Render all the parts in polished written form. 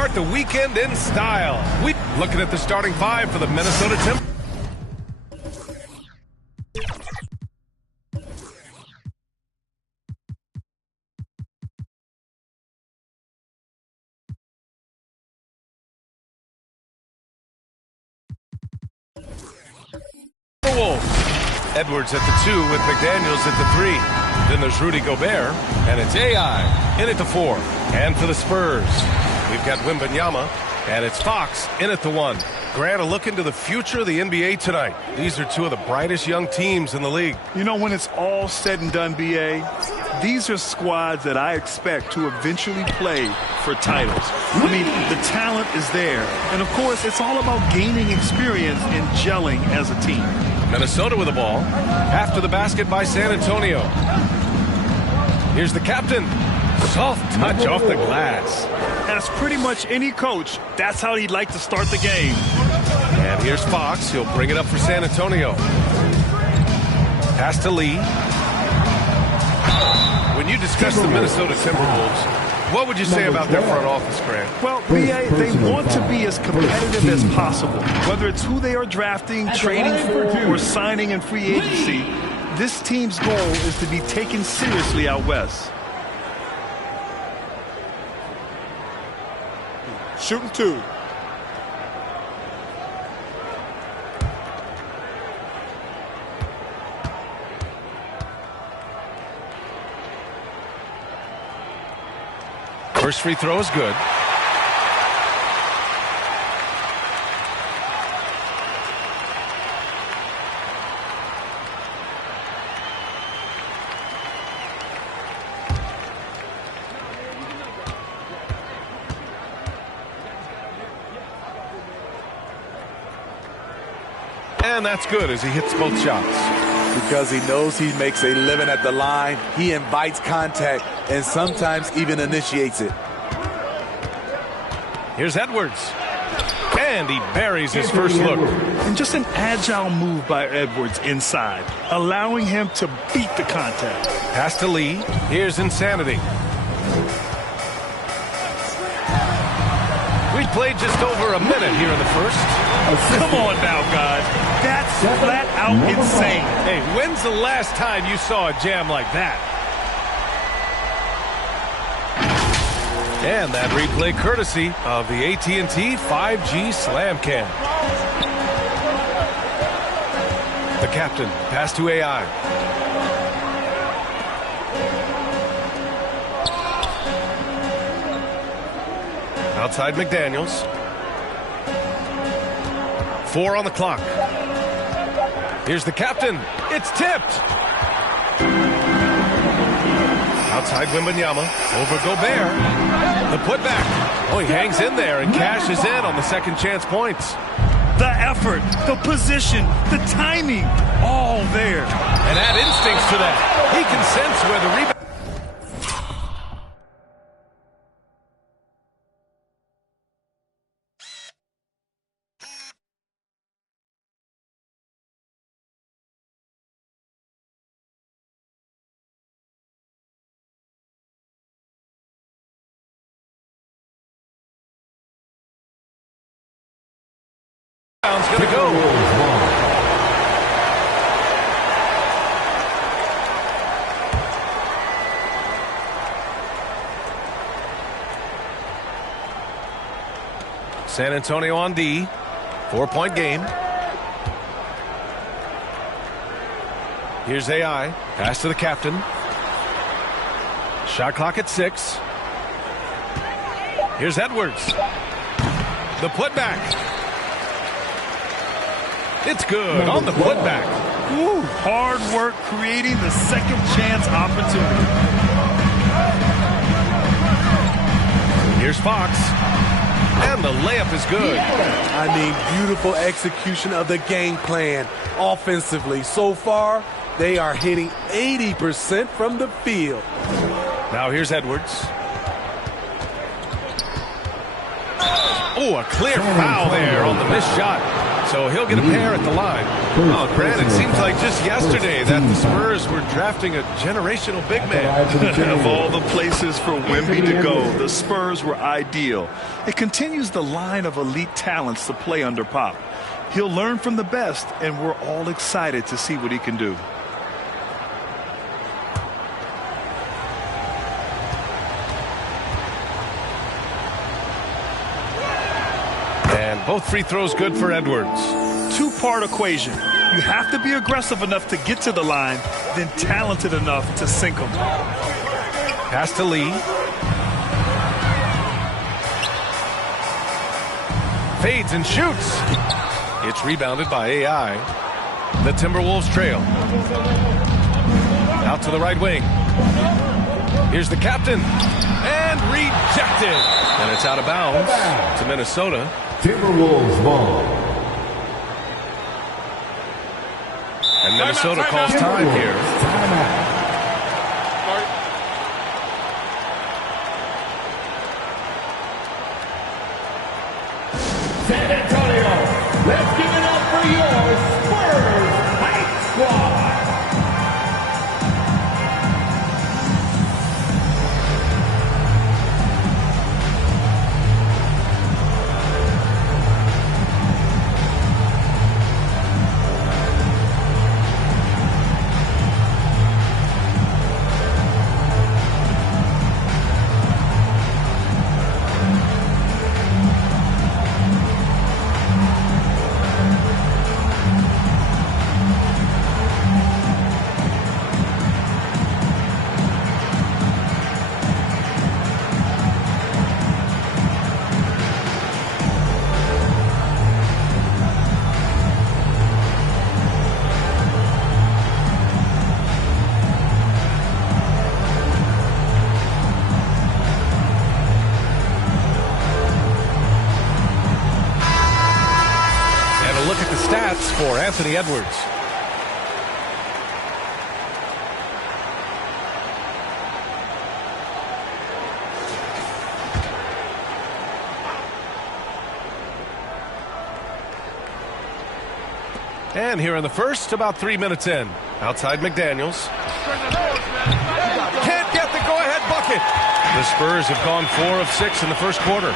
start the weekend in style. We looking at the starting five for the Minnesota Timberwolves. Edwards at the 2 with McDaniels at the 3. Then there's Rudy Gobert, and it's AI in at the 4. And for the Spurs, we've got Wembanyama, and it's Fox in at the 1. Grant, a look into the future of the NBA tonight. These are two of the brightest young teams in the league. You know, when it's all said and done, B.A., these are squads that I expect to eventually play for titles. I mean, the talent is there. And, of course, it's all about gaining experience and gelling as a team. Minnesota with the ball. After the basket by San Antonio. Here's the captain. Soft touch off the glass. As pretty much any coach, that's how he'd like to start the game. And here's Fox. He'll bring it up for San Antonio. Pass to Lee. When you discuss the Minnesota Timberwolves, what would you say about their front office, Grant? Well, B.A., they want to be as competitive as possible. Whether it's who they are drafting, trading for, or signing in free agency, this team's goal is to be taken seriously out west. Shooting 2. First free throw is good. And that's good as he hits both shots. Because he knows he makes a living at the line, he invites contact and sometimes even initiates it. Here's Edwards. And he buries his first look. And just an agile move by Edwards inside, allowing him to beat the contact. Pass to Lee. Here's Insanity. We played just over a minute here in the first. Come on now, guys. That's flat out insane. Hey, when's the last time you saw a jam like that? And that replay courtesy of the AT&T 5G Slam Cam. The captain, pass to AI. Outside McDaniels. 4 on the clock. Here's the captain. It's tipped. Outside Wembanyama. Over Gobert. The putback. Oh, he hangs in there and cashes in on the second chance points. The effort, the position, the timing, all there. And add instincts to that. He can sense where the rebound. Going to go. San Antonio on D. 4-point game. Here's AI. Pass to the captain. Shot clock at 6. Here's Edwards. The putback. It's good on the putback. Ooh, hard work creating the second chance opportunity. Here's Fox. And the layup is good. I mean, beautiful execution of the game plan offensively. So far, they are hitting 80% from the field. Now here's Edwards. Oh, a clear foul there on the missed shot. So he'll get a pair at the line. Oh, Grant, it seems like just yesterday that the Spurs were drafting a generational big man. Of all the places for Wemby to go, the Spurs were ideal. It continues the line of elite talents to play under Pop. He'll learn from the best, and we're all excited to see what he can do. And both free throws good for Edwards. Two-part equation. You have to be aggressive enough to get to the line, then talented enough to sink them. Pass to Lee. Fades and shoots. It's rebounded by AI. The Timberwolves trail. Out to the right wing. Here's the captain. And rejected. And it's out of bounds to Minnesota. Timberwolves ball. And Minnesota calls time here. Timeout. San Antonio, let's give it up for your Spurs Hype Squad. For Anthony Edwards. And here in the first, about 3 minutes in. Outside McDaniels. Can't get the go-ahead bucket. The Spurs have gone 4 of 6 in the first quarter.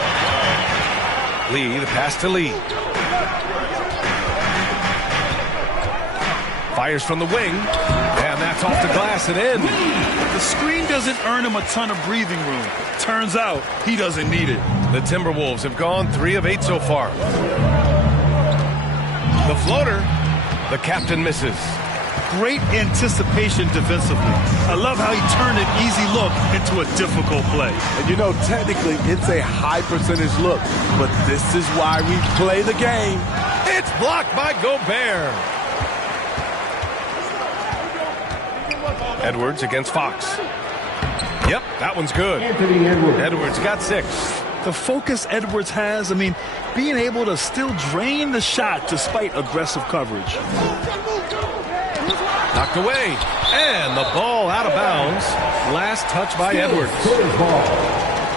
Lee, the pass to Lee. Fires from the wing, and that's off the glass and in. The screen doesn't earn him a ton of breathing room. Turns out he doesn't need it. The Timberwolves have gone 3 of 8 so far. The floater, the captain misses. Great anticipation defensively. I love how he turned an easy look into a difficult play. And you know, technically, it's a high percentage look, but this is why we play the game. It's blocked by Gobert. Edwards against Fox. Yep, that one's good. Anthony Edwards. Edwards got 6. The focus Edwards has, I mean, being able to still drain the shot despite aggressive coverage. Knocked away. And the ball out of bounds. Last touch by Edwards.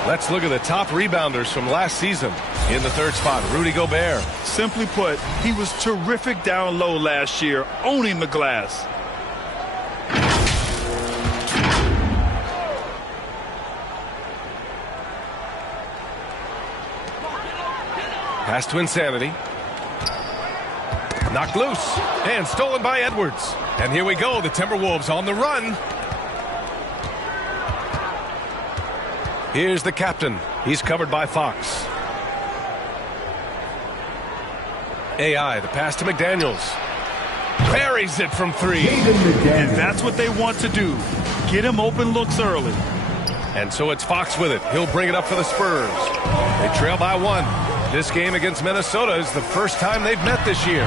Let's look at the top rebounders from last season. In the third spot, Rudy Gobert. Simply put, he was terrific down low last year, owning the glass. Pass to Insanity. Knocked loose. And stolen by Edwards. And here we go. The Timberwolves on the run. Here's the captain. He's covered by Fox. AI, the pass to McDaniels. Buries it from 3. And that's what they want to do. Get him open looks early. And so it's Fox with it. He'll bring it up for the Spurs. They trail by 1. This game against Minnesota is the first time they've met this year.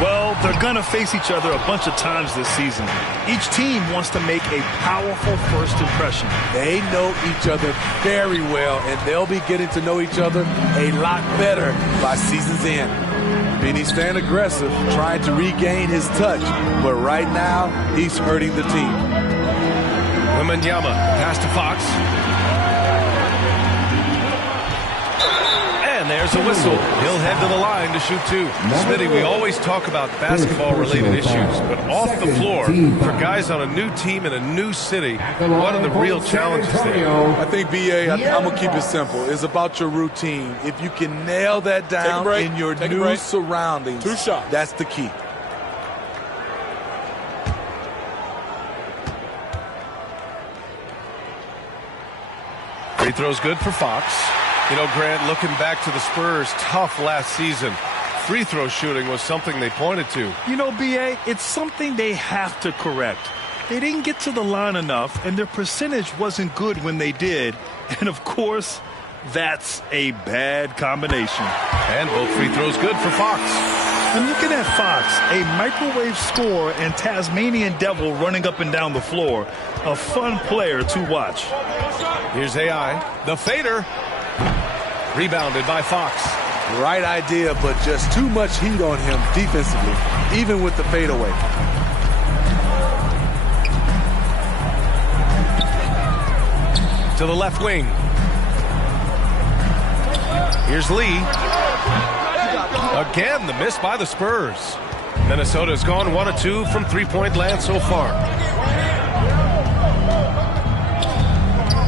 Well, they're going to face each other a bunch of times this season. Each team wants to make a powerful first impression. They know each other very well, and they'll be getting to know each other a lot better by season's end. Benny's staying aggressive, trying to regain his touch, but right now, he's hurting the team. Wembanyama, pass to Fox. And There's a whistle. He'll head to the line to shoot two. Smitty, we always talk about basketball-related issues, but off the floor, for guys on a new team in a new city, what are the real challenges there? I think, B.A., I'm going to keep it simple. It's about your routine. If you can nail that down in your new surroundings, that's the key. Free throw's good for Fox. You know, Grant, looking back to the Spurs' tough last season, free throw shooting was something they pointed to. You know, B.A., it's something they have to correct. They didn't get to the line enough, and their percentage wasn't good when they did. And, of course, that's a bad combination. And both free throws good for Fox. And looking at Fox, a microwave scorer and Tasmanian devil running up and down the floor, a fun player to watch. Here's AI. The fader. Rebounded by Fox. Right idea, but just too much heat on him defensively, even with the fadeaway. To the left wing. Here's Lee. Again, the miss by the Spurs. Minnesota's gone 1 of 2 from three-point land so far.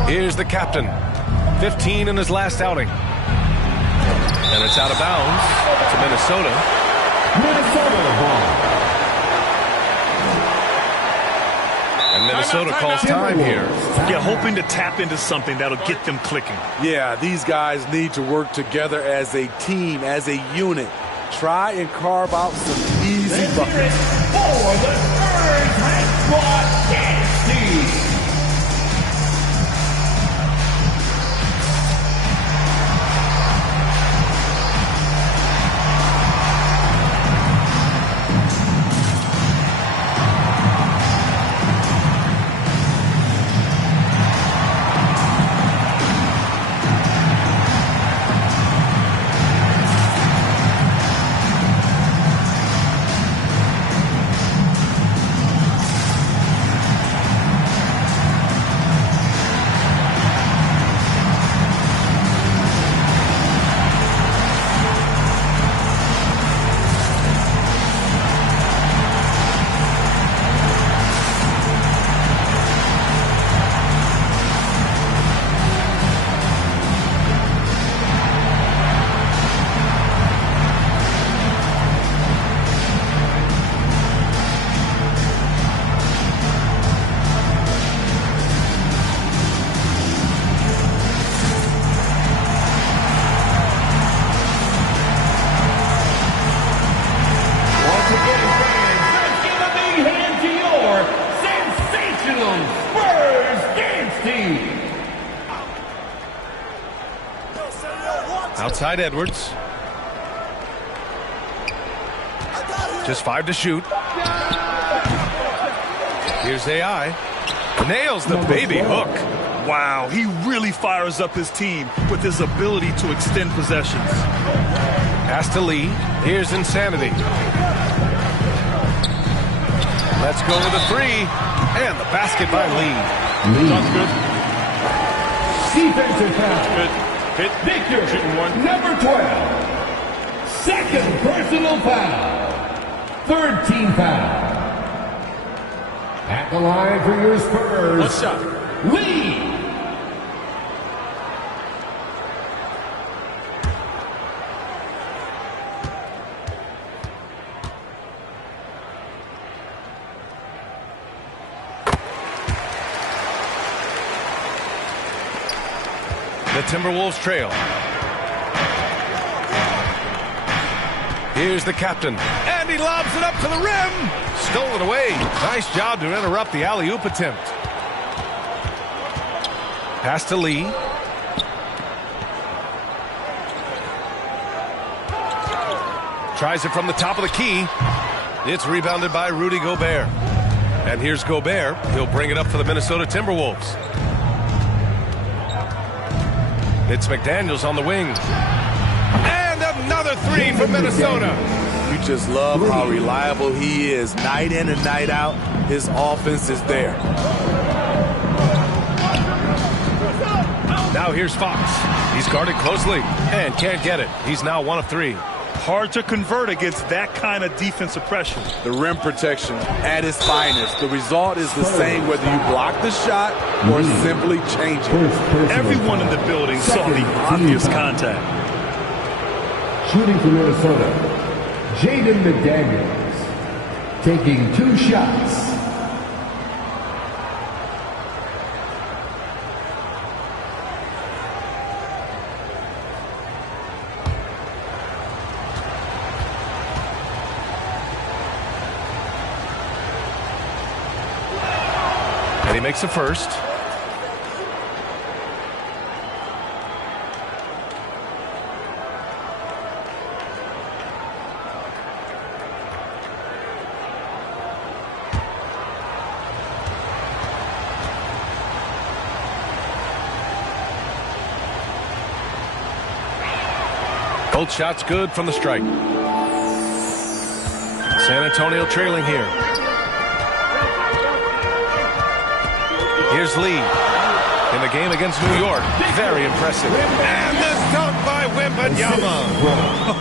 Here's the captain. 15 in his last outing. And it's out of bounds to Minnesota. And Minnesota calls time here. Yeah, hoping to tap into something that'll get them clicking. Yeah, these guys need to work together as a team, as a unit. Try and carve out some easy buckets. For the Spurs High Squad Dance Team. Outside Edwards. Just 5 to shoot. Here's AI. Nails the baby hook. Wow, he really fires up his team with his ability to extend possessions. Pass to Lee. Here's Insanity. Let's go with a 3. And the basket by Lee. Sounds good. Defensive foul. That's good. Hit. Victor, Shooting one. number 12. Second personal foul. Third team foul. At the line for your Spurs. One shot. Lee. The Timberwolves trail. Here's the captain. And he lobs it up to the rim. Stolen away. Nice job to interrupt the alley-oop attempt. Pass to Lee. Tries it from the top of the key. It's rebounded by Rudy Gobert. And here's Gobert. He'll bring it up for the Minnesota Timberwolves. It's McDaniels on the wing. And another 3 from Minnesota. You just love how reliable he is. Night in and night out, his offense is there. Now here's Fox. He's guarded closely and can't get it. He's now 1 of 3. Hard to convert against that kind of defensive pressure. The rim protection at its finest. The result is the same whether you block the shot or simply change it. Everyone in the building saw the obvious contact. Shooting for Minnesota, Jaden McDaniels, taking 2 shots. And he makes the first. Both shots good from the strike. San Antonio trailing here. Here's Lee in the game against New York. Very impressive. And the dunk by Wembanyama.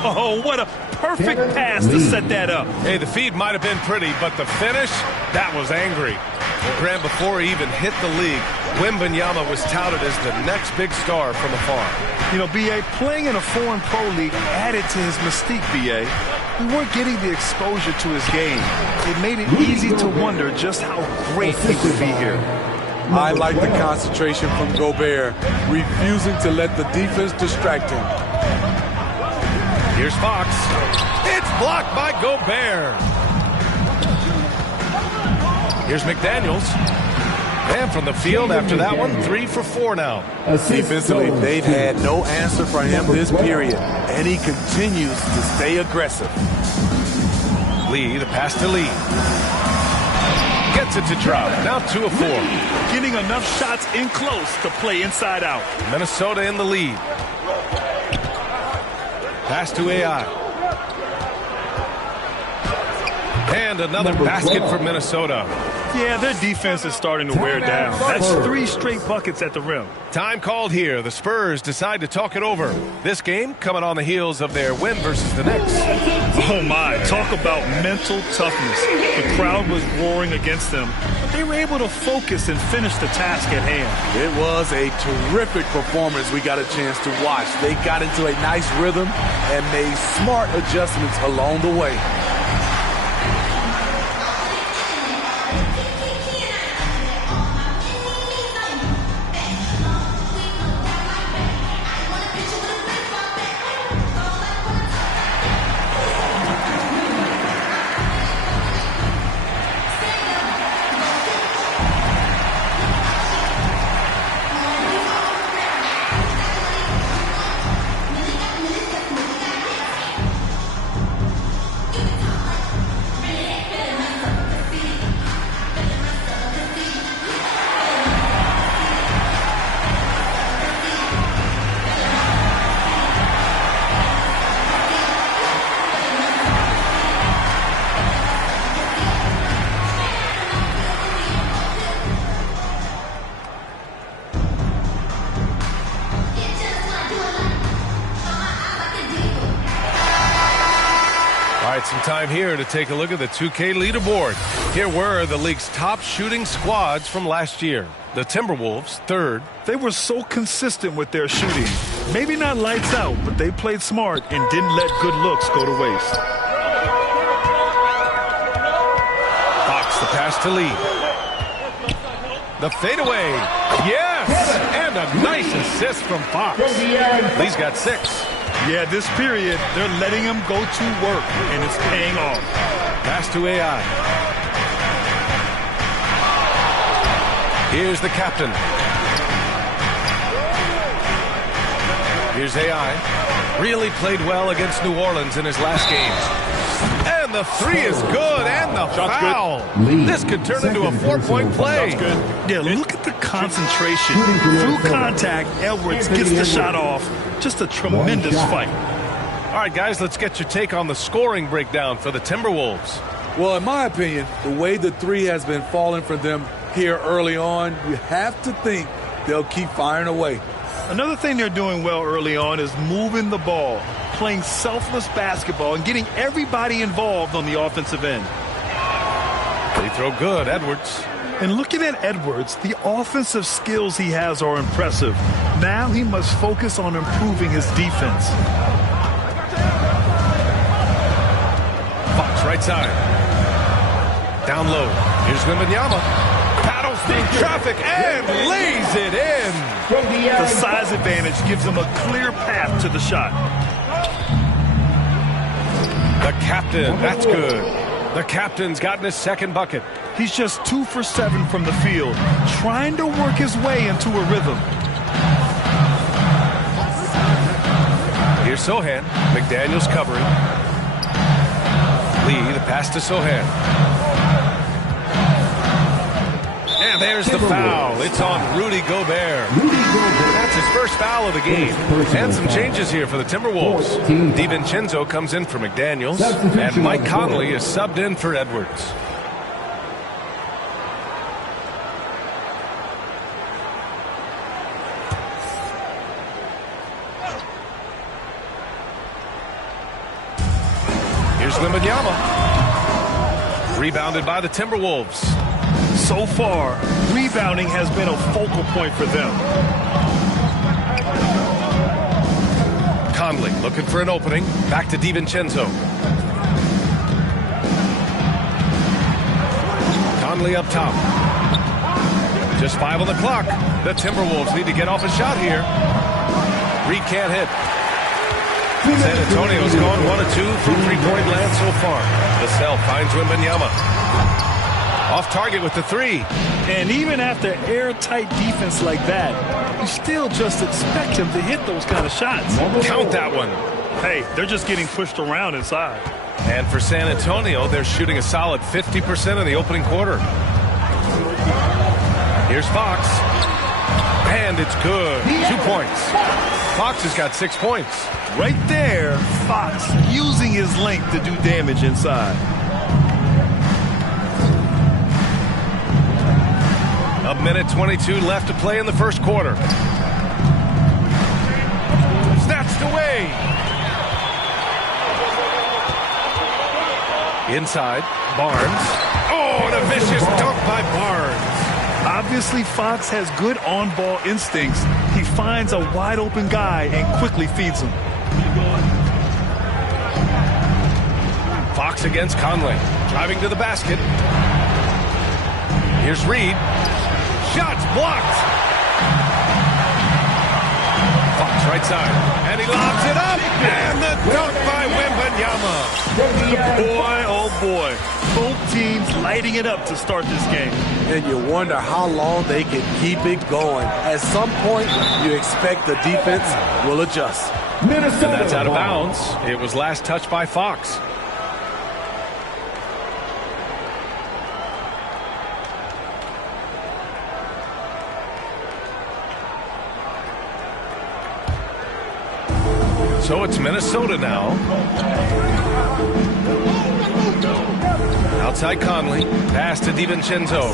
Oh, what a perfect pass to set that up. Hey, the feed might have been pretty, but the finish, that was angry. Graham, before he even hit the league, Wembanyama was touted as the next big star from afar. You know, B.A., playing in a foreign pro league added to his mystique, B.A. We weren't getting the exposure to his game. It made it easy to wonder just how great he could be here. I like the concentration from Gobert, refusing to let the defense distract him. Here's Fox. It's blocked by Gobert. Here's McDaniels. And from the field after that one, 3 for 4 now. Defensively, they've had no answer for him this period, and he continues to stay aggressive. Lee, the pass to Lee. Gets it to drop. Now 2 of 4. Getting enough shots in close to play inside out. Minnesota in the lead. Pass to AI. And another basket for Minnesota. Yeah, their defense is starting to wear down. That's 3 straight buckets at the rim. Time called here. The Spurs decide to talk it over. This game coming on the heels of their win versus the Knicks. Oh, my. Talk about mental toughness. The crowd was roaring against them, but they were able to focus and finish the task at hand. It was a terrific performance we got a chance to watch. They got into a nice rhythm and made smart adjustments along the way. Some time here to take a look at the 2K leaderboard. Here were the league's top shooting squads from last year. The Timberwolves, 3rd. They were so consistent with their shooting. Maybe not lights out, but they played smart and didn't let good looks go to waste. Fox, the pass to Lee. The fadeaway. Yes! And a nice assist from Fox. Lee's got 6. Yeah, this period, they're letting him go to work, and it's paying off. Pass to AI. Here's the captain. Here's AI. Really played well against New Orleans in his last games. And the 3 is good, and the foul. This could turn into a 4-point play. Yeah, look at the concentration. Through contact, Edwards gets the shot off. Just a tremendous fight. All right, guys, let's get your take on the scoring breakdown for the Timberwolves. Well, in my opinion, the way the 3 has been falling for them here early on, you have to think they'll keep firing away. Another thing they're doing well early on is moving the ball, playing selfless basketball, and getting everybody involved on the offensive end. Free throw good, Edwards. And looking at Edwards, the offensive skills he has are impressive. Now he must focus on improving his defense. Fox right side. Down low. Here's Wembanyama. Battles through traffic and lays it in. The size advantage gives him a clear path to the shot. The captain, that's good. The captain's gotten his second bucket. He's just 2 for 7 from the field, trying to work his way into a rhythm. Here's Sohan. McDaniels covering. Lee, the pass to Sohan. And there's the foul. It's on Rudy Gobert. That's his first foul of the game. And some changes here for the Timberwolves. DiVincenzo comes in for McDaniels. And Mike Conley is subbed in for Edwards. Here's Wembanyama. Rebounded by the Timberwolves. So far, rebounding has been a focal point for them. Conley looking for an opening. Back to DiVincenzo. Conley up top. Just 5 on the clock. The Timberwolves need to get off a shot here. Reed can't hit. San Antonio's gone 1 of 2 from three-point land so far. Vassell finds Wembanyama. Off target with the 3. And even after airtight defense like that, you still just expect him to hit those kind of shots. Count that one. Hey, they're just getting pushed around inside. And for San Antonio, they're shooting a solid 50% in the opening quarter. Here's Fox. And it's good. 2 points. Fox has got 6 points. Right there, Fox using his length to do damage inside. A minute 22 left to play in the first quarter. Snatched away. Inside, Barnes. Oh, and a vicious dunk by Barnes. Obviously, Fox has good on-ball instincts. He finds a wide-open guy and quickly feeds him. Fox against Conley. Driving to the basket. Here's Reed. Shots blocked. Fox right side. And he lobs it up. And the dunk by Wembanyama. Boy, oh boy. Both teams lighting it up to start this game. And you wonder how long they can keep it going. At some point, you expect the defense will adjust. And that's out of bounds. It was last touched by Fox. So it's Minnesota now. Outside Conley. Pass to DiVincenzo.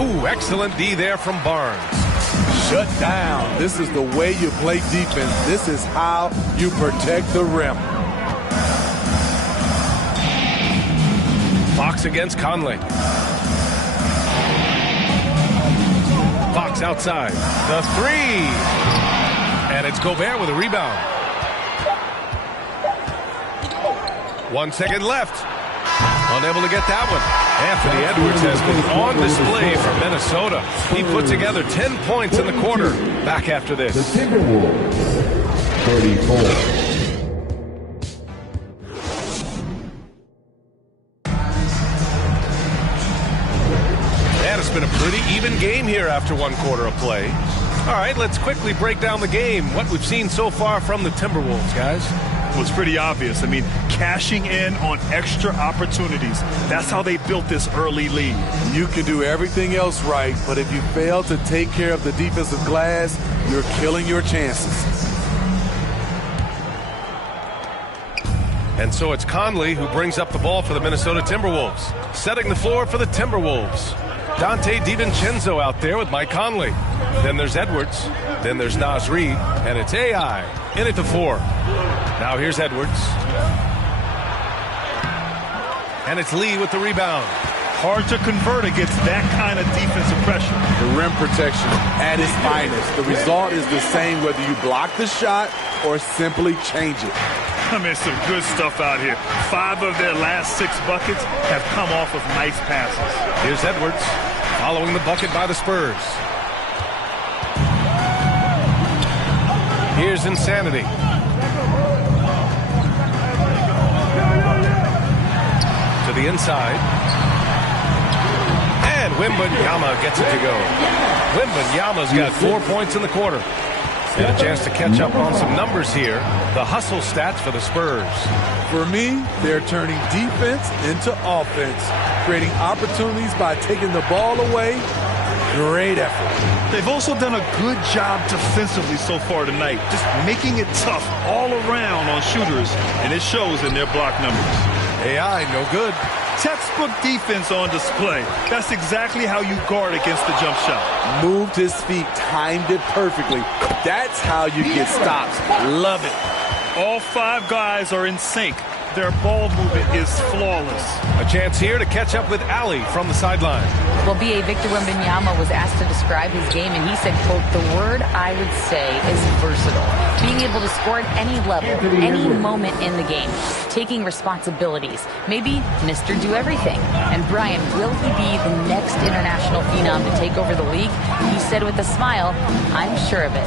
Ooh, excellent D there from Barnes. Shut down. This is the way you play defense. This is how you protect the rim. Fox against Conley. Fox outside. The 3. And it's Gobert with a rebound. 1 second left. Unable to get that one. Anthony Edwards has been on display for Minnesota. He put together 10 points in the quarter. Back after this. The Timberwolves, 34. And it's been a pretty even game here after 1 quarter of play. All right, let's quickly break down the game. What we've seen so far from the Timberwolves, guys. Was pretty obvious. I mean, cashing in on extra opportunities. That's how they built this early lead. You can do everything else right, but if you fail to take care of the defensive glass, you're killing your chances. And so it's Conley who brings up the ball for the Minnesota Timberwolves, setting the floor for the Timberwolves. Dante DiVincenzo out there with Mike Conley. Then there's Edwards. Then there's Naz Reid. And it's AI in at the 4. Now here's Edwards. And it's Lee with the rebound. Hard to convert against that kind of defensive pressure. The rim protection at its finest. The result is the same whether you block the shot or simply change it. I mean, some good stuff out here. 5 of their last 6 buckets have come off of nice passes. Here's Edwards following the bucket by the Spurs. Here's Insanity. To the inside. And Wembanyama gets it to go. Wembanyama's got 4 points in the quarter. Get a chance to catch up on some numbers here. The hustle stats for the Spurs. For me, they're turning defense into offense, creating opportunities by taking the ball away. Great effort. They've also done a good job defensively so far tonight, just making it tough all around on shooters, and it shows in their block numbers. AI, no good. Textbook defense on display. That's exactly how you guard against the jump shot. Moved his feet, timed it perfectly. That's how you get stops. Love it. All 5 guys are in sync. Their ball movement is flawless. A chance here to catch up with Ali from the sideline. Well, B.A. Victor Wembanyama was asked to describe his game, and he said, quote, "The word I would say is versatile. Being able to score at any level, any moment in the game, taking responsibilities, maybe Mr. Do Everything." And Brian, will he be the next international phenom to take over the league? He said with a smile, "I'm sure of it."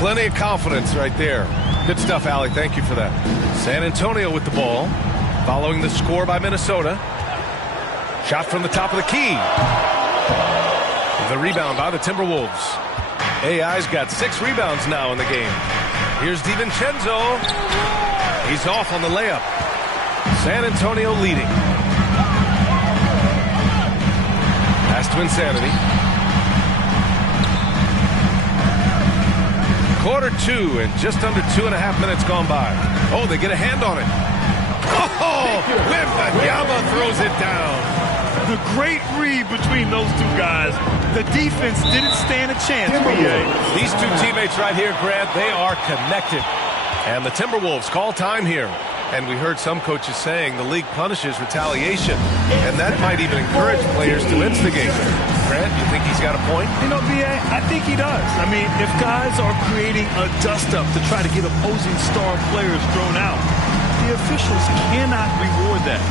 Plenty of confidence right there. Good stuff, Ali. Thank you for that. San Antonio with the ball, following the score by Minnesota. Shot from the top of the key. The rebound by the Timberwolves. AI's got 6 rebounds now in the game. Here's DiVincenzo. He's off on the layup. San Antonio leading. Pass to Insanity. Quarter 2 and just under 2.5 minutes gone by. Oh, they get a hand on it. Oh, Wembanyama throws it down. The great read between those 2 guys. The defense didn't stand a chance, B.A. These 2 teammates right here, Grant, they are connected. And the Timberwolves call time here. And we heard some coaches saying the league punishes retaliation. And that might even encourage players to instigate. Grant, you think he's got a point? You know, B.A., I think he does. I mean, if guys are creating a dust-up to try to get opposing star players thrown out, the officials cannot reward that.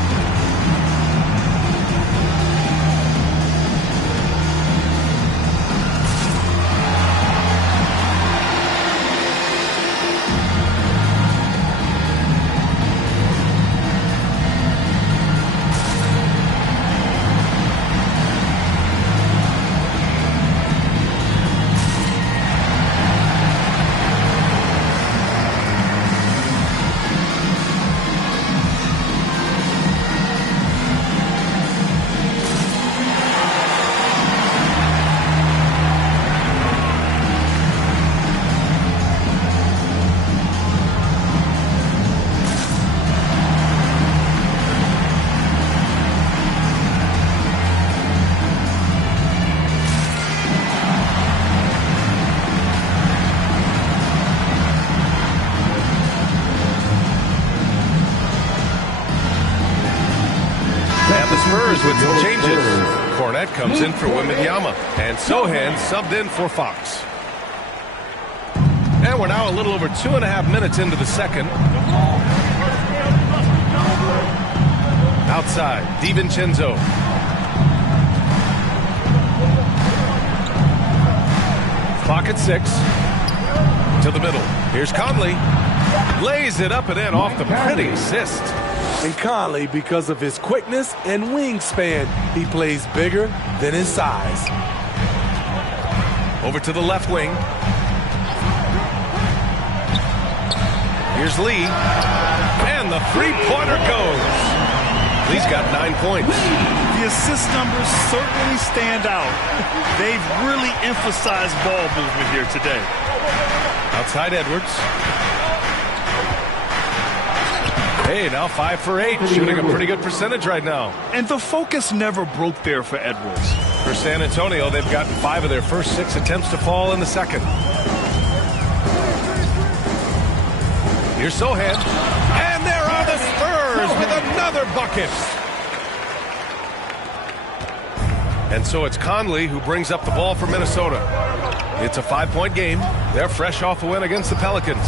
Spurs with some changes. Cornette comes in for Wembanyama, and Sohan subbed in for Fox. And we're now a little over 2.5 minutes into the second. Outside, DiVincenzo. Clock at 6. To the middle. Here's Conley. Lays it up and in off the pretty assist. And Conley, because of his quickness and wingspan, he plays bigger than his size. Over to the left wing. Here's Lee. And the three-pointer goes. Lee's got 9 points. The assist numbers certainly stand out. They've really emphasized ball movement here today. Outside Edwards. Hey, now 5 for 8, shooting a pretty good percentage right now. And the focus never broke there for Edwards. For San Antonio, they've gotten 5 of their first 6 attempts to fall in the second. Here's Sohan. And there are the Spurs with another bucket. And so it's Conley who brings up the ball for Minnesota. It's a 5-point game. They're fresh off a win against the Pelicans.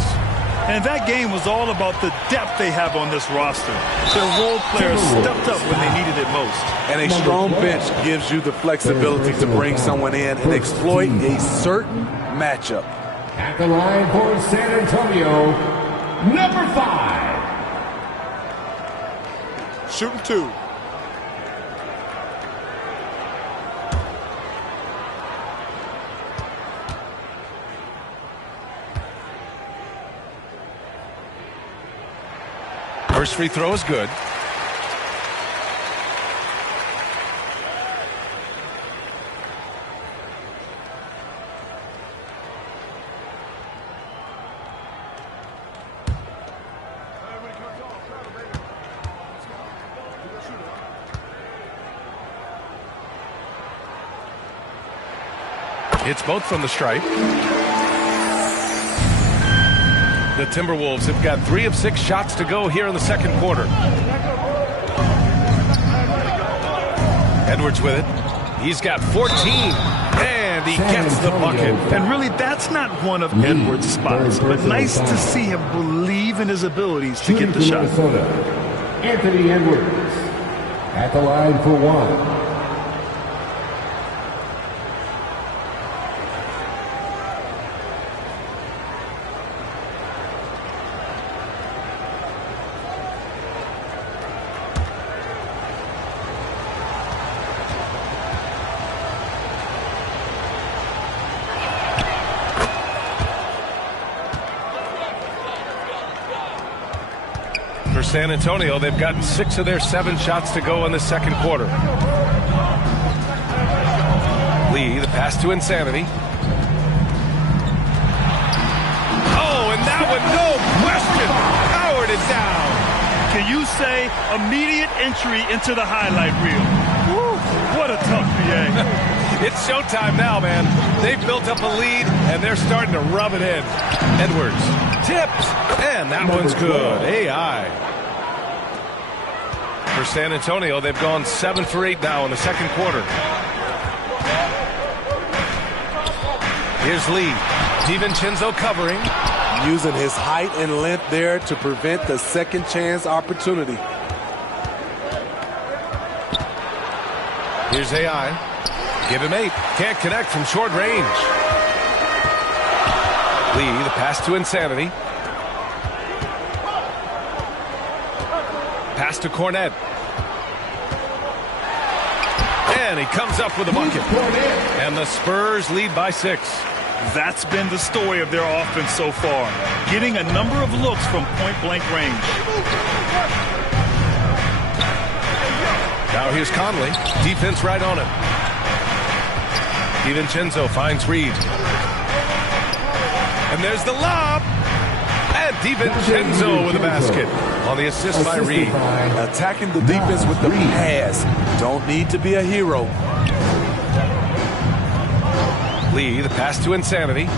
And that game was all about the depth they have on this roster. Their role players stepped up when they needed it most. And a strong bench gives you the flexibility to bring someone in and exploit a certain matchup. At the line for San Antonio, number 5. Shooting 2. First free throw is good. It's both from the stripe. The Timberwolves have got 3 of 6 shots to go here in the second quarter. Edwards with it. He's got 14, and he gets the bucket. And really, that's not one of Edwards' spots, but nice to see him believe in his abilities to get the shot. Anthony Edwards at the line for 1. For San Antonio, they've gotten 6 of their 7 shots to go in the second quarter. Lee, the pass to Insanity. Oh, and that one, no question, powered it down. Can you say immediate entry into the highlight reel? Woo, what a tough BA. It's showtime now, man. They've built up a lead, and they're starting to rub it in. Edwards tipped, and that one's good. AI. For San Antonio, they've gone 7 for 8 now in the second quarter. Here's Lee. DiVincenzo covering. Using his height and length there to prevent the second chance opportunity. Here's AI. Give him 8. Can't connect from short range. Lee, the pass to Insanity. Pass to Cornet. And he comes up with a bucket. And the Spurs lead by 6. That's been the story of their offense so far, getting a number of looks from point-blank range. Now here's Conley. Defense right on him. DiVincenzo finds Reed. And there's the lob. And DiVincenzo with a basket on the assist by Reed. Attacking the defense with the pass. Don't need to be a hero. Lee, the pass to Insanity.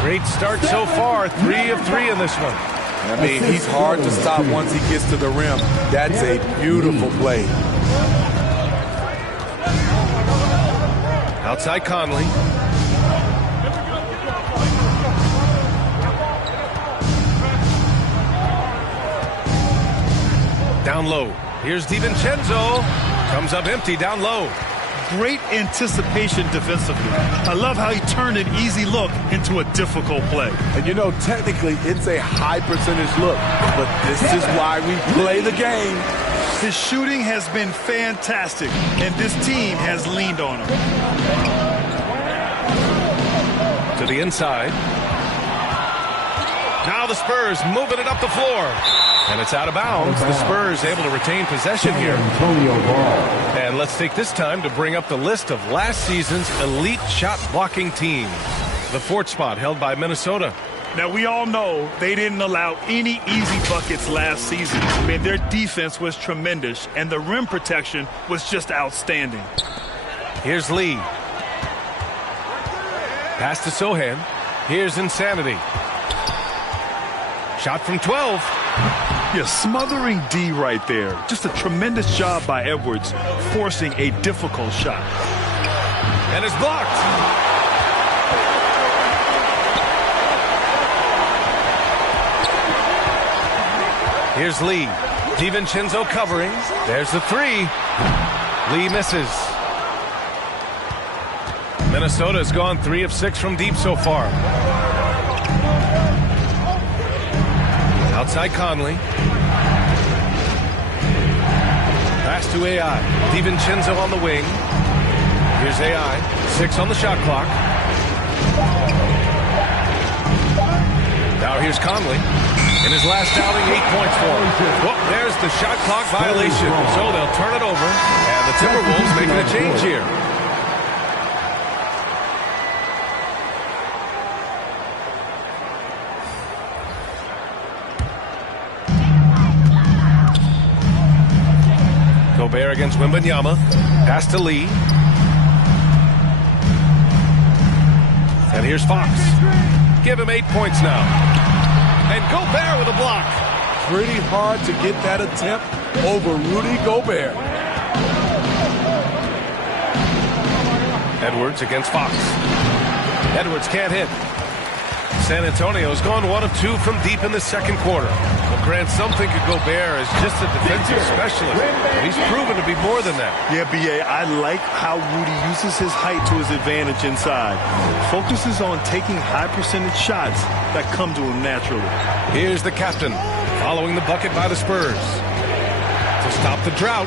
Great start so far. 3 of 3 in this one. I mean, he's hard to stop once he gets to the rim. That's a beautiful play. Outside Conley. Down low. Here's DiVincenzo. Comes up empty down low. Great anticipation defensively. I love how he turned an easy look into a difficult play. And you know, technically, it's a high percentage look, but this is why we play the game. His shooting has been fantastic, and this team has leaned on him. To the inside. Now the Spurs moving it up the floor. And it's out of bounds. The Spurs able to retain possession here. And let's take this time to bring up the list of last season's elite shot blocking teams. The 4th spot held by Minnesota. Now, we all know they didn't allow any easy buckets last season. I mean, their defense was tremendous, and the rim protection was just outstanding. Here's Lee. Pass to Sohan. Here's Insanity. Shot from 12. Yeah, smothering D right there. Just a tremendous job by Edwards, forcing a difficult shot. And it's blocked. Here's Lee. DiVincenzo covering. There's the three. Lee misses. Minnesota's gone 3 of 6 from deep so far. Outside Conley. Pass to AI. DiVincenzo on the wing. Here's AI. 6 on the shot clock. Now here's Conley. In his last outing, 8 points for him. Well, there's the shot clock violation. So they'll turn it over. And the Timberwolves making a change here. Gobert against Wembanyama. Pass to Lee. And here's Fox. Give him 8 points now. And Gobert with a block. Pretty hard to get that attempt over Rudy Gobert. Edwards against Fox. Edwards can't hit. San Antonio's gone 1 of 2 from deep in the second quarter. Well, Grant, some think of Gobert as just a defensive specialist. But he's proven to be more than that. Yeah, B.A., I like how Rudy uses his height to his advantage inside. Focuses on taking high percentage shots that come to him naturally. Here's the captain following the bucket by the Spurs. To stop the drought.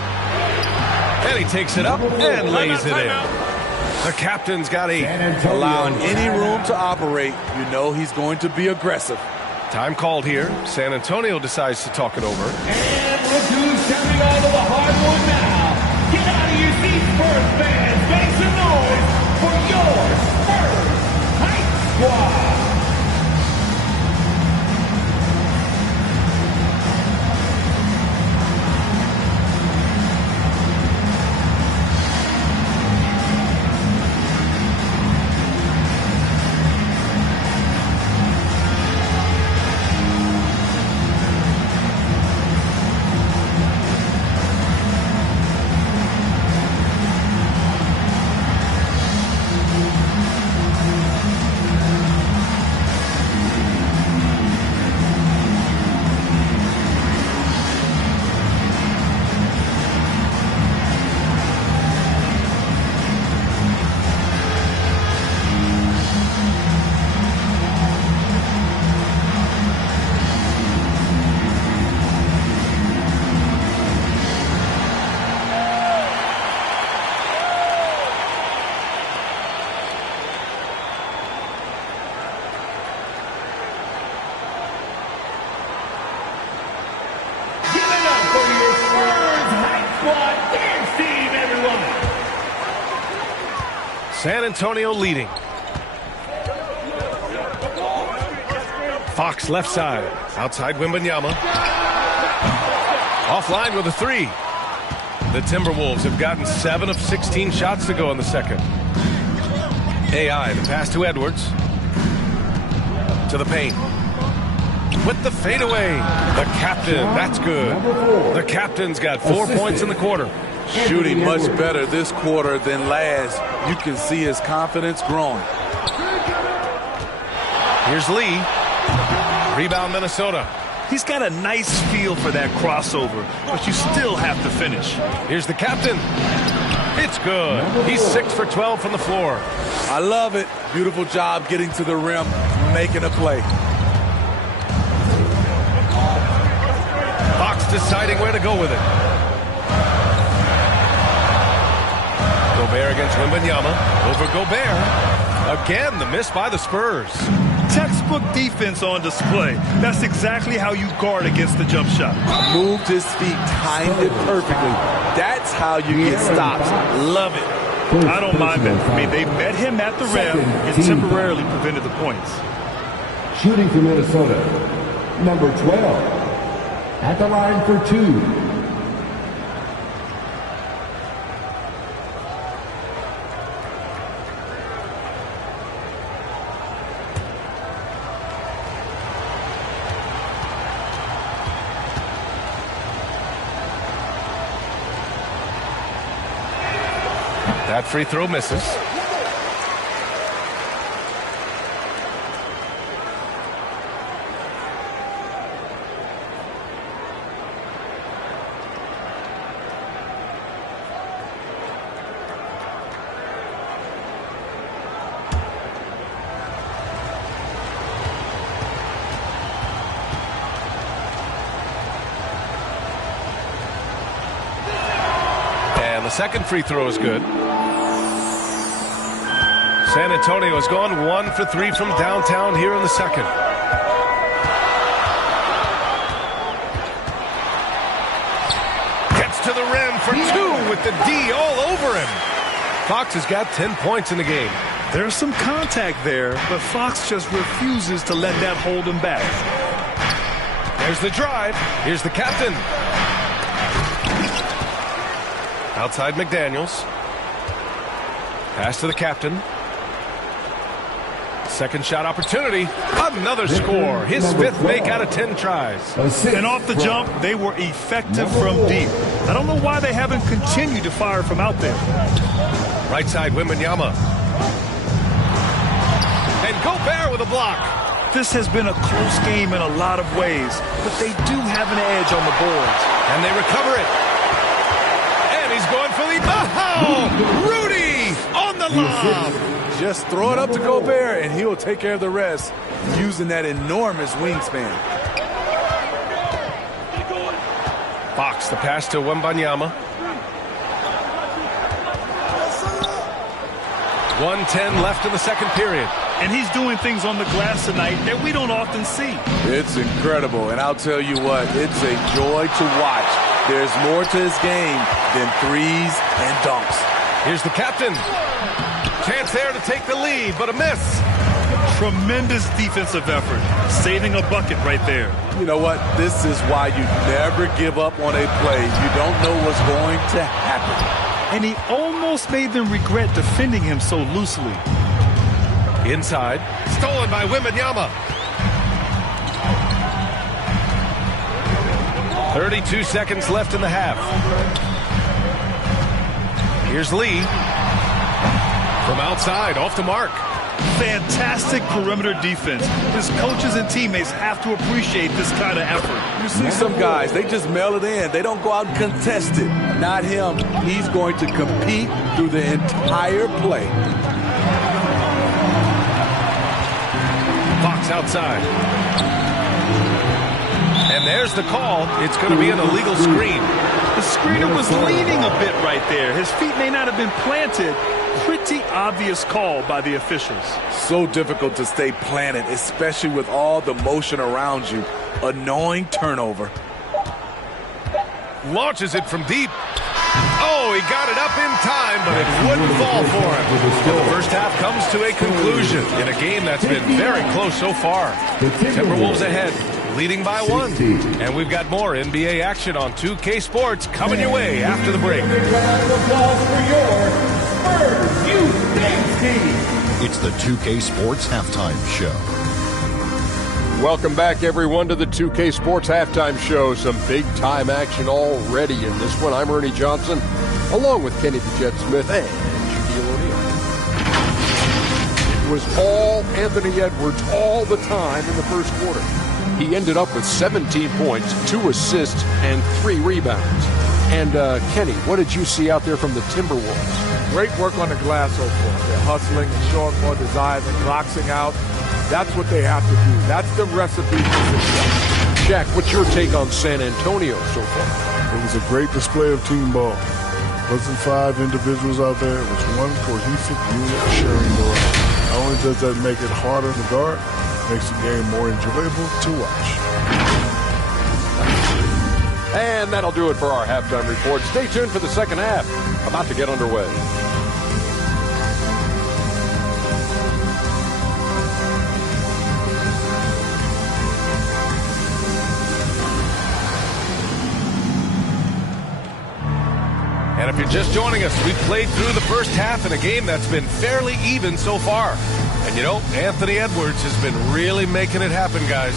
And he takes it up and lays it in. The captain's got 8. Allowing any room to operate, you know he's going to be aggressive. Time called here. San Antonio decides to talk it over. And look who's coming onto the hardwood now. Get out of your seats, Spurs fans. Make some noise for your Spurs Hype Squad. San Antonio leading. Fox left side. Outside Wembanyama. Offline with a 3. The Timberwolves have gotten 7 of 16 shots to go in the second. AI, the pass to Edwards. To the paint. With the fadeaway. The captain, that's good. The captain's got 4 points in the quarter. Shooting much better this quarter than last. You can see his confidence growing. Here's Lee. Rebound Minnesota. He's got a nice feel for that crossover, but you still have to finish. Here's the captain. It's good. He's 6 for 12 from the floor. I love it. Beautiful job getting to the rim, making a play. Fox deciding where to go with it. Gobert against Wembanyama. Over Gobert. Again, the miss by the Spurs. Textbook defense on display. That's exactly how you guard against the jump shot. Moved his feet, timed it perfectly. That's how you get stops. Love it. I don't mind that. I mean, they met him at the rim and temporarily prevented the points. Shooting for Minnesota, number 12. At the line for 2. That free throw misses. And the second free throw is good. San Antonio has gone 1 for 3 from downtown here in the second. Gets to the rim for 2 with the D all over him. Fox has got 10 points in the game. There's some contact there, but Fox just refuses to let that hold him back. There's the drive. Here's the captain. Outside McDaniels. Pass to the captain. Second shot opportunity. Another score. His 5th make out of 10 tries. And off the jump, they were effective from deep. I don't know why they haven't continued to fire from out there. Right side, Wembanyama. And Gobert with a block. This has been a close game in a lot of ways, but they do have an edge on the boards. And they recover it. And he's going for the... Oh! Rudy on the lob. Just throw it up to Gobert, and he'll take care of the rest using that enormous wingspan. Fox, the pass to Wembanyama. 1:10 left in the second period. And he's doing things on the glass tonight that we don't often see. It's incredible, and I'll tell you what, it's a joy to watch. There's more to his game than threes and dunks. Here's the captain. Chance there to take the lead, but a miss. Tremendous defensive effort. Saving a bucket right there. You know what? This is why you never give up on a play. You don't know what's going to happen. And he almost made them regret defending him so loosely. Inside. Stolen by Wembanyama. 32 seconds left in the half. Here's Lee. From outside, off the mark. Fantastic perimeter defense. His coaches and teammates have to appreciate this kind of effort. You see some guys, they just mail it in. They don't go out and contest it. Not him. He's going to compete through the entire play. Fox outside. And there's the call. It's going to be an illegal screen. The screener was leaning a bit right there. His feet may not have been planted. Pretty obvious call by the officials. So difficult to stay planted, especially with all the motion around you. Annoying turnover. Launches it from deep. Oh, he got it up in time, but it wouldn't fall for him. And the first half comes to a conclusion in a game that's been very close so far. Timberwolves ahead, leading by 1. And we've got more NBA action on 2K Sports coming your way after the break. It's the 2K Sports Halftime Show. Welcome back, everyone, to the 2K Sports Halftime Show. Some big-time action already in this one. I'm Ernie Johnson, along with Kenny the Jet Smith and Shaquille O'Neal. It was all Anthony Edwards all the time in the first quarter. He ended up with 17 points, 2 assists, and 3 rebounds. And, Kenny, what did you see out there from the Timberwolves? Great work on the glass so far. They're hustling and showing more desire than boxing out. That's what they have to do. That's the recipe for success. Jack, what's your take on San Antonio so far? It was a great display of team ball. It wasn't 5 individuals out there. It was one cohesive unit sharing the rock. Not only does that make it harder to guard, it makes the game more enjoyable to watch. And that'll do it for our halftime report. Stay tuned for the second half. About to get underway. if you're just joining us, we've played through the first half in a game that's been fairly even so far. And you know, Anthony Edwards has been really making it happen, guys.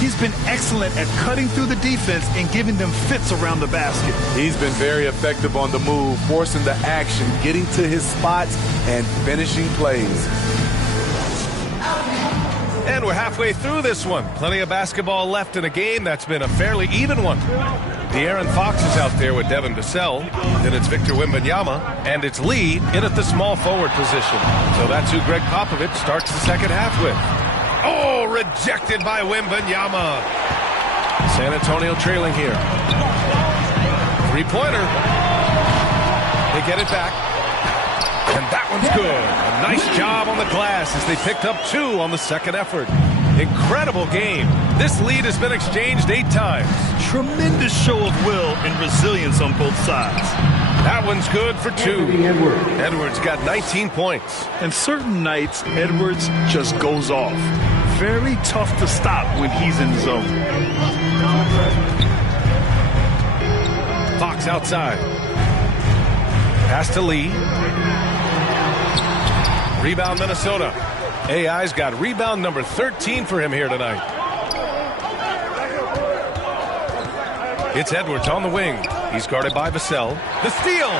He's been excellent at cutting through the defense and giving them fits around the basket. He's been very effective on the move, forcing the action, getting to his spots, and finishing plays. And we're halfway through this one. Plenty of basketball left in a game that's been a fairly even one. De'Aaron Fox is out there with Devin Vassell. Then it's Victor Wembanyama. And it's Lee in at the small forward position. So that's who Greg Popovich starts the second half with. Oh, rejected by Wembanyama. San Antonio trailing here. Three-pointer. They get it back. And that one's good. A nice job on the glass as they picked up 2 on the second effort. Incredible game. This lead has been exchanged 8 times. Tremendous show of will and resilience on both sides. That one's good for 2. Edwards got 19 points. And certain nights, Edwards just goes off. Very tough to stop when he's in the zone. Fox outside. Pass to Lee. Rebound Minnesota. AI's got rebound number 13 for him here tonight. It's Edwards on the wing. He's guarded by Vassell. The steal.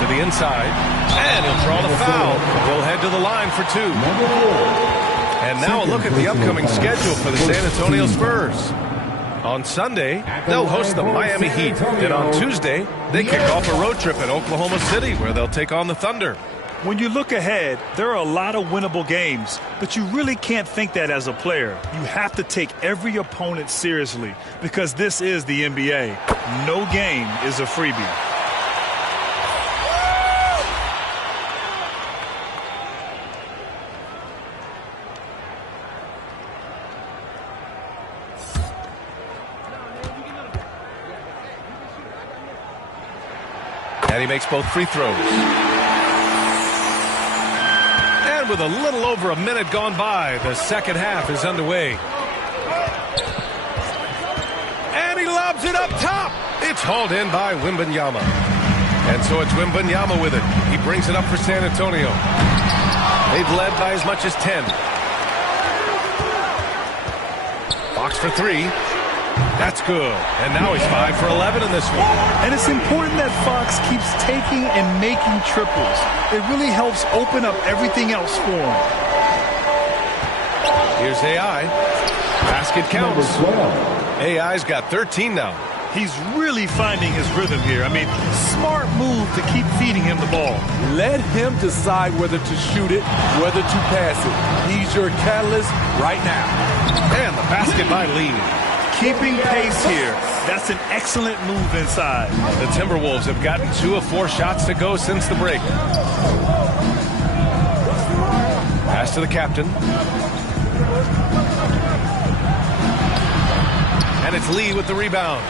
To the inside. And he'll draw the foul. We'll head to the line for 2. And now a look at the upcoming schedule for the San Antonio Spurs. On Sunday, they'll host the Miami Heat. And on Tuesday, they kick off a road trip in Oklahoma City where they'll take on the Thunder. When you look ahead, there are a lot of winnable games, but you really can't think that as a player. You have to take every opponent seriously because this is the NBA. No game is a freebie. And he makes both free throws. And with a little over a minute gone by, the second half is underway. And he lobs it up top. It's hauled in by Wembanyama. And so it's Wembanyama with it. He brings it up for San Antonio. They've led by as much as 10. Fox for 3. That's good. And now he's 5 for 11 in this one. And it's important that Fox keeps taking and making triples. It really helps open up everything else for him. Here's AI. Basket counts. AI's got 13 now. He's really finding his rhythm here. I mean, smart move to keep feeding him the ball. Let him decide whether to shoot it, whether to pass it. He's your catalyst right now. And the basket by Lee. Keeping pace here. That's an excellent move inside. The Timberwolves have gotten 2 of 4 shots to go since the break. Pass to the captain. And it's Lee with the rebound.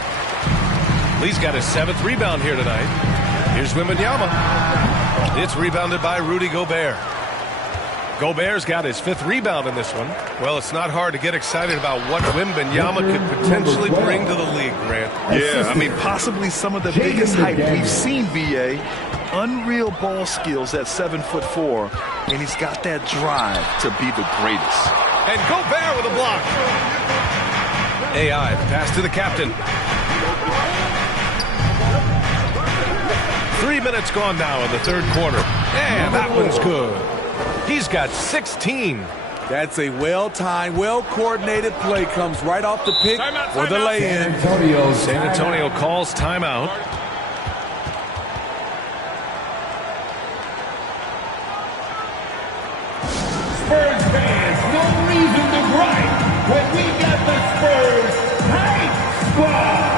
Lee's got his 7th rebound here tonight. Here's Wembanyama. It's rebounded by Rudy Gobert. Gobert's got his 5th rebound in this one. Well, it's not hard to get excited about what Wembanyama could potentially bring to the league, Grant. Yeah, I mean, possibly some of the biggest hype we've seen, BA. Unreal ball skills at 7'4", and he's got that drive to be the greatest. And Gobert with a block. AI, the pass to the captain. 3 minutes gone now in the third quarter. And that one's good. He's got 16. That's a well-timed, well-coordinated play. Comes right off the pick or the lay-in. San Antonio calls timeout. Spurs fans, no reason to gripe when we got the Spurs Hype Squad.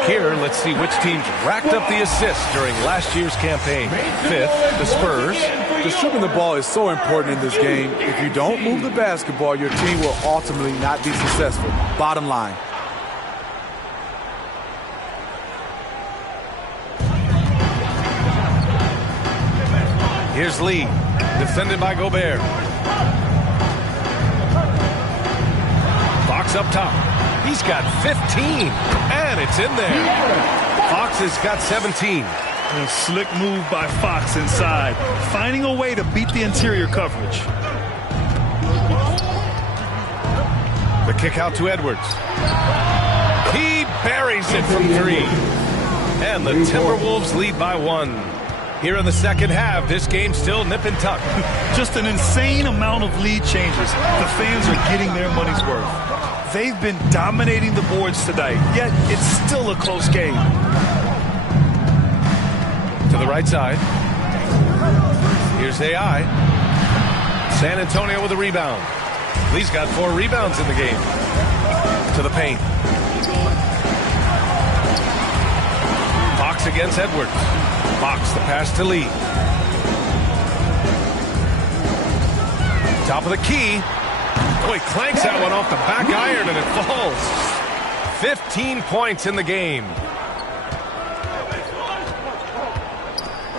break here. Let's see which teams racked up the assists during last year's campaign. Fifth, the Spurs. Distributing the ball is so important in this game. If you don't move the basketball, your team will ultimately not be successful. Bottom line. Here's Lee, defended by Gobert. Fox up top. He's got 15, and it's in there. Fox has got 17. A slick move by Fox inside, finding a way to beat the interior coverage. The kick out to Edwards. He buries it from three. And the Timberwolves lead by 1. Here in the second half, this game's still nip and tuck. Just an insane amount of lead changes. The fans are getting their money's worth. They've been dominating the boards tonight, yet it's still a close game. To the right side. Here's AI. San Antonio with a rebound. Lee's got 4 rebounds in the game. To the paint. Fox against Edwards. Fox the pass to Lee. Top of the key. Oh, he clanks that one off the back iron and it falls. 15 points in the game.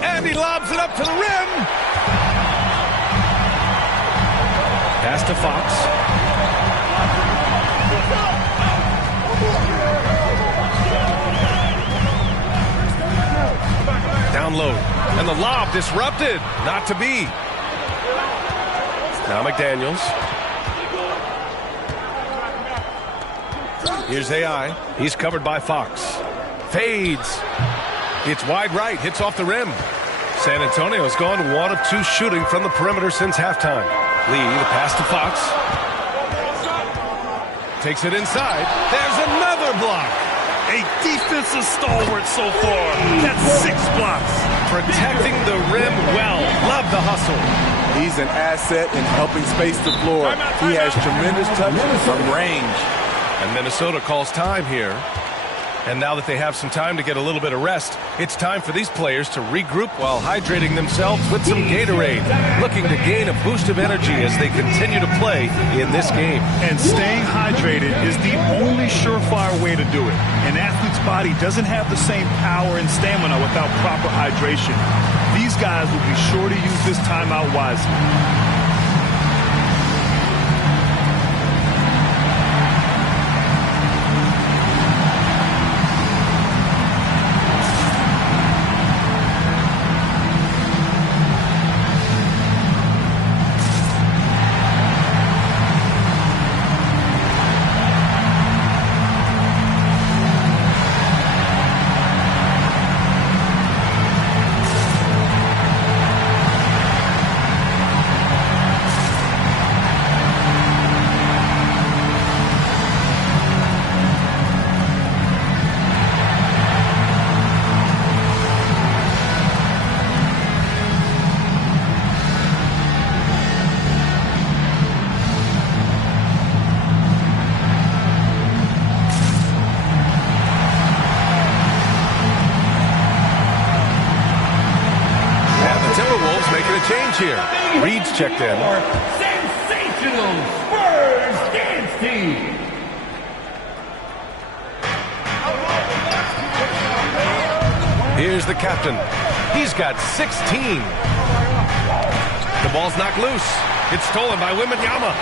And he lobs it up to the rim. Pass to Fox. Down low. And the lob disrupted. Not to be. Now McDaniels. Here's AI. He's covered by Fox. Fades. It's wide right. Hits off the rim. San Antonio's gone 1 of 2 shooting from the perimeter since halftime. Lee, the pass to Fox. Takes it inside. There's another block. A defensive stalwart so far. That's 6 blocks. Protecting the rim well. Love the hustle. He's an asset in helping space the floor. He has tremendous touch from range. And Minnesota calls time here. And now that they have some time to get a little bit of rest, it's time for these players to regroup while hydrating themselves with some Gatorade, looking to gain a boost of energy as they continue to play in this game. And staying hydrated is the only surefire way to do it. An athlete's body doesn't have the same power and stamina without proper hydration. These guys will be sure to use this timeout wisely. Here. Reed's checked in. Sensational Spurs dance team. Here's the captain. He's got 16. The ball's knocked loose. It's stolen by Wembanyama.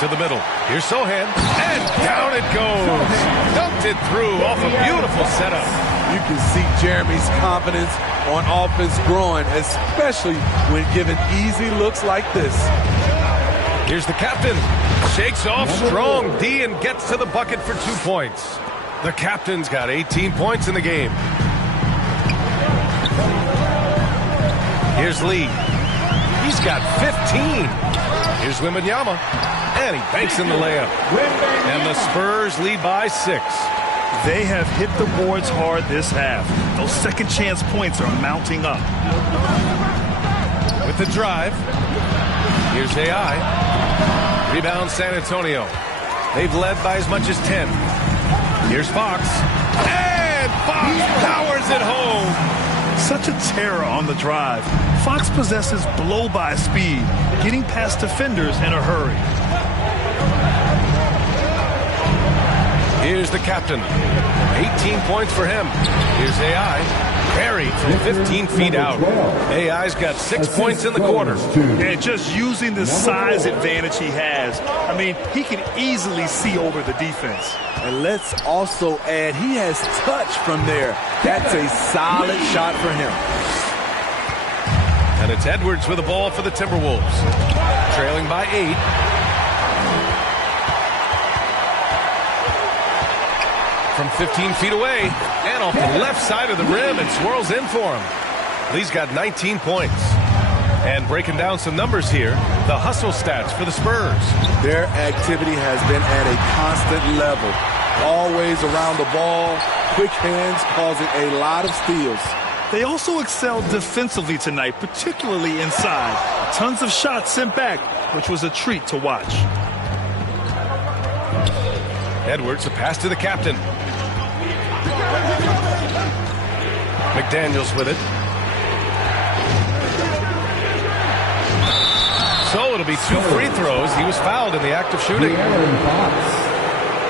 To the middle. Here's Sohan. And down it goes. Dumped it through off a beautiful setup. You can see Jeremy's confidence on offense growing, especially when given easy looks like this. Here's the captain. Shakes off strong D and gets to the bucket for 2 points. The captain's got 18 points in the game. Here's Lee. He's got 15. Here's Wembanyama. And he banks in the layup. And the Spurs lead by 6. They have hit the boards hard this half. Those second chance points are mounting up. With the drive. Here's AI. Rebound San Antonio. They've led by as much as 10. Here's Fox. And Fox powers it home. Such a terror on the drive. Fox possesses blow-by speed, getting past defenders in a hurry. Here's the captain. 18 points for him. Here's AI. Buried from 15 feet out. AI's got 6 points in the quarter. And just using the size advantage he has, I mean, he can easily see over the defense. And let's also add, he has touch from there. That's a solid shot for him. And it's Edwards with the ball for the Timberwolves. Trailing by 8. From 15 feet away, and off the left side of the rim, and swirls in for him. Lee's got 19 points. And breaking down some numbers here, the hustle stats for the Spurs. Their activity has been at a constant level. Always around the ball, quick hands causing a lot of steals. They also excelled defensively tonight, particularly inside. Tons of shots sent back, which was a treat to watch. Edwards, a pass to the captain. McDaniels with it. So it'll be 2 free throws. He was fouled in the act of shooting.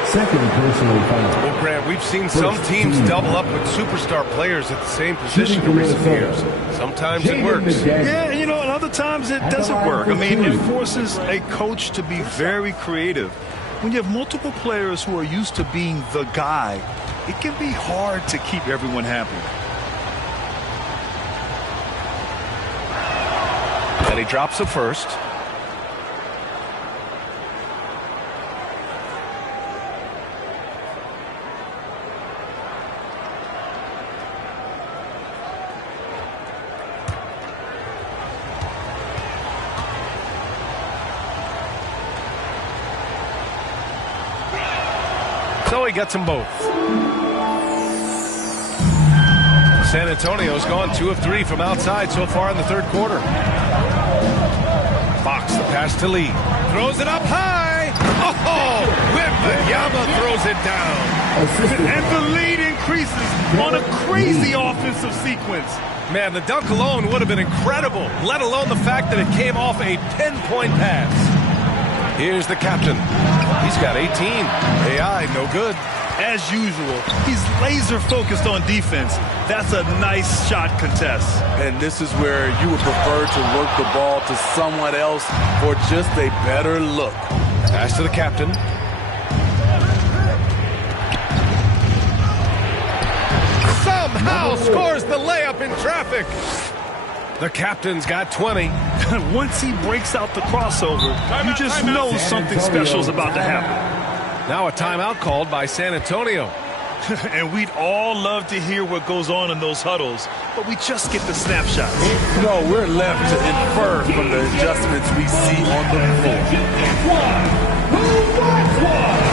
Second personal foul. Well, Grant, we've seen some teams double up with superstar players at the same position in recent years. Sometimes it works. Yeah, you know, and other times it doesn't work. I mean, it forces a coach to be very creative. When you have multiple players who are used to being the guy, it can be hard to keep everyone happy. And he drops the first. So he gets them both. San Antonio's gone 2 of 3 from outside so far in the third quarter. Fox, the pass to Lee. Throws it up high. Oh, Wembanyama throws it down. And the lead increases on a crazy offensive sequence. Man, the dunk alone would have been incredible, let alone the fact that it came off a pinpoint pass. Here's the captain. He's got 18. AI, no good. As usual, he's laser focused on defense. That's a nice shot contest. And this is where you would prefer to work the ball to someone else for just a better look. Pass to the captain. Somehow scores the layup in traffic. The captain's got 20. Once he breaks out the crossover, you just know something special is about to happen. Now a timeout called by San Antonio. And we'd all love to hear what goes on in those huddles, but we just get the snapshots. No, we're left to infer from the adjustments we see on the floor. Who wants one?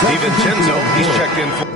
DiVincenzo, he's checked in for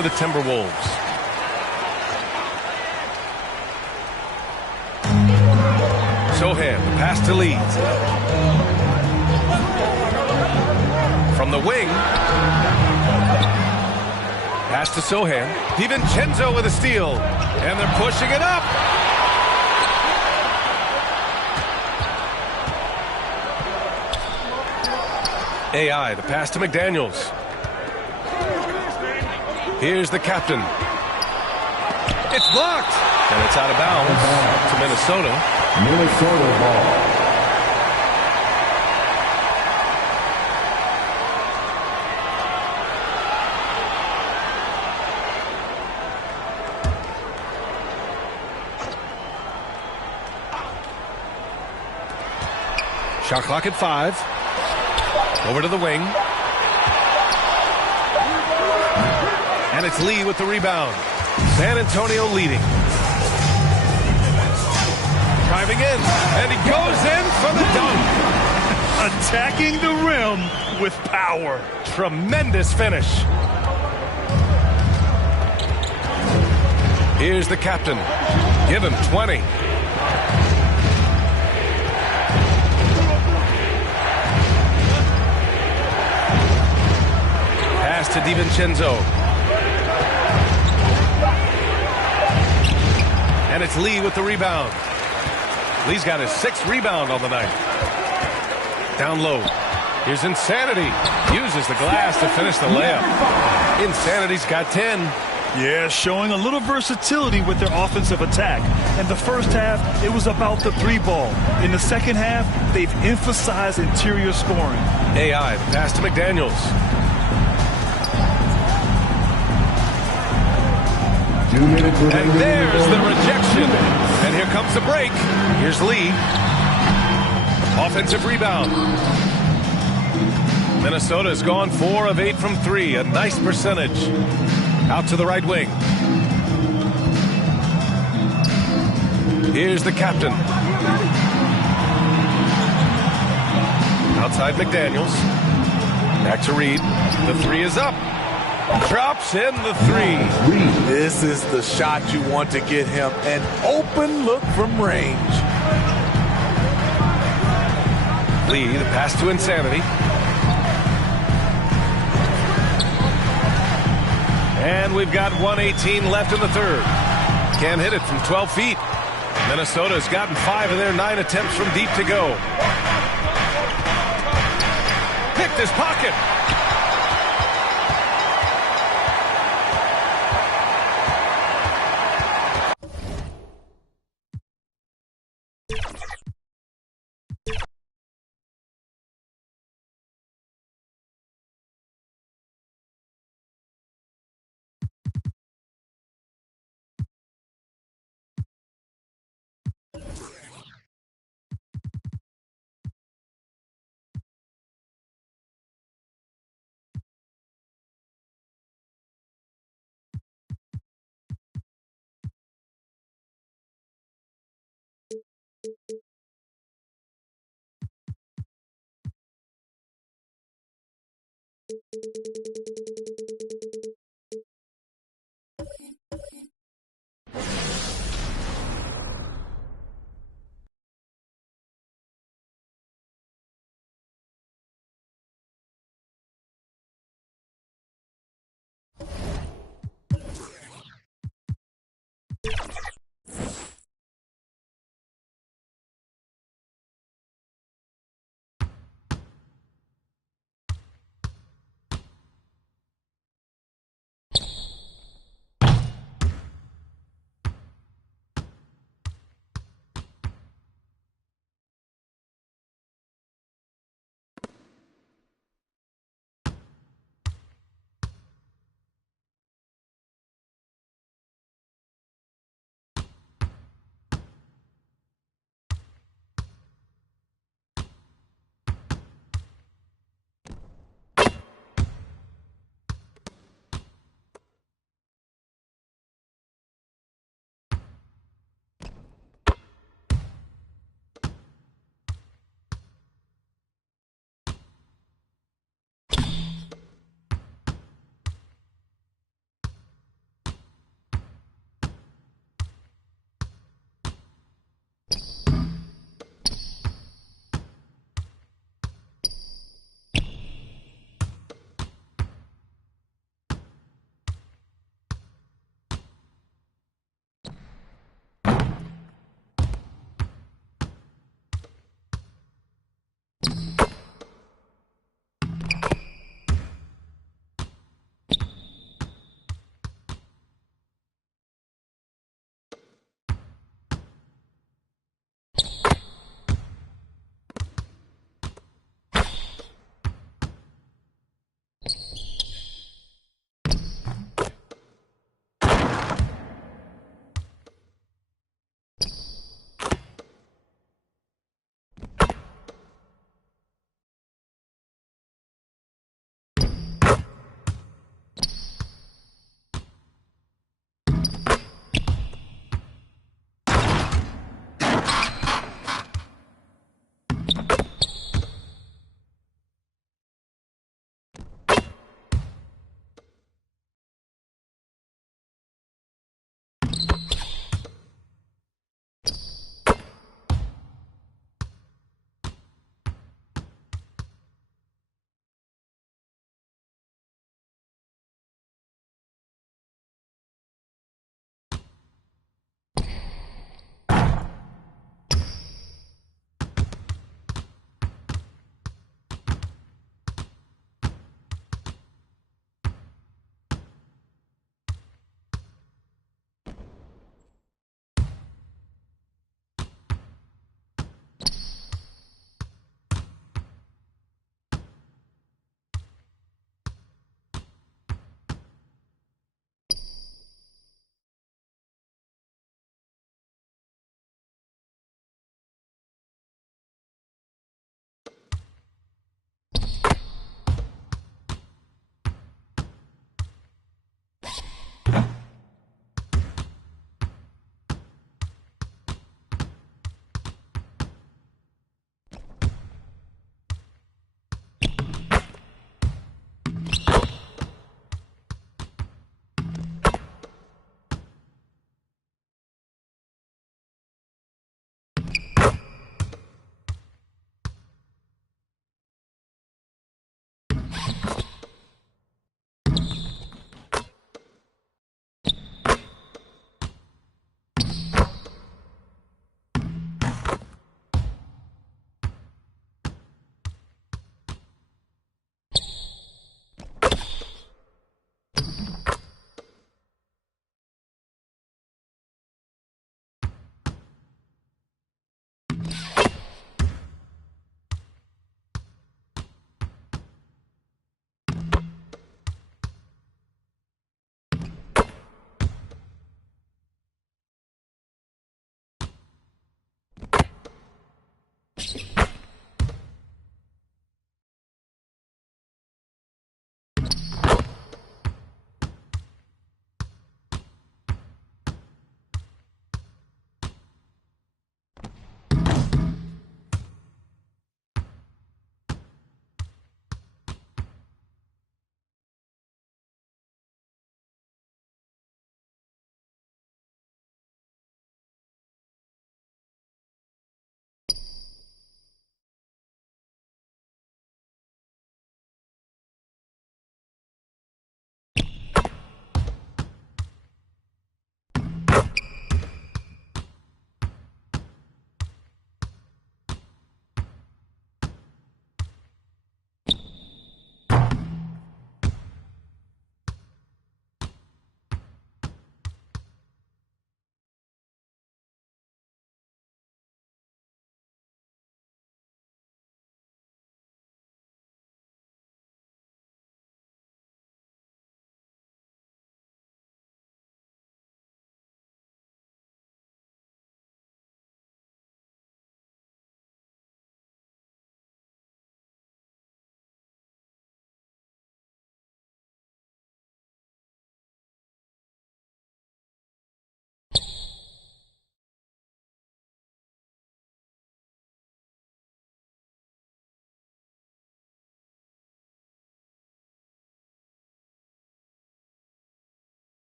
for the Timberwolves. Sohan, the pass to Lee. From the wing. Pass to Sohan. DiVincenzo with a steal. And they're pushing it up. AI, the pass to McDaniels. Here's the captain. It's blocked. And it's out of bounds to Minnesota. Minnesota ball. Shot clock at 5. Over to the wing. And it's Lee with the rebound. San Antonio leading. Driving in. And he goes in for the dunk. Attacking the rim with power. Tremendous finish. Here's the captain. Give him 20. Pass to DiVincenzo. And it's Lee with the rebound. Lee's got his 6th rebound on the night. Down low. Here's Insanity. Uses the glass to finish the layup. Insanity's got 10. Yeah, showing a little versatility with their offensive attack. In the first half, it was about the 3-ball. In the second half, they've emphasized interior scoring. AI, the pass to McDaniels. 2 minutes remaining. And there's the rejection. And here comes the break. Here's Lee. Offensive rebound. Minnesota's gone 4 of 8 from 3. A nice percentage. Out to the right wing. Here's the captain. Outside McDaniels. Back to Reed. The 3 is up. Drops in the 3. This is the shot you want to get him. An open look from range. Lee, the pass to Insanity. And we've got 1:18 left in the third. Can't hit it from 12 feet. Minnesota's gotten 5 of their 9 attempts from deep to go. Picked his pocket.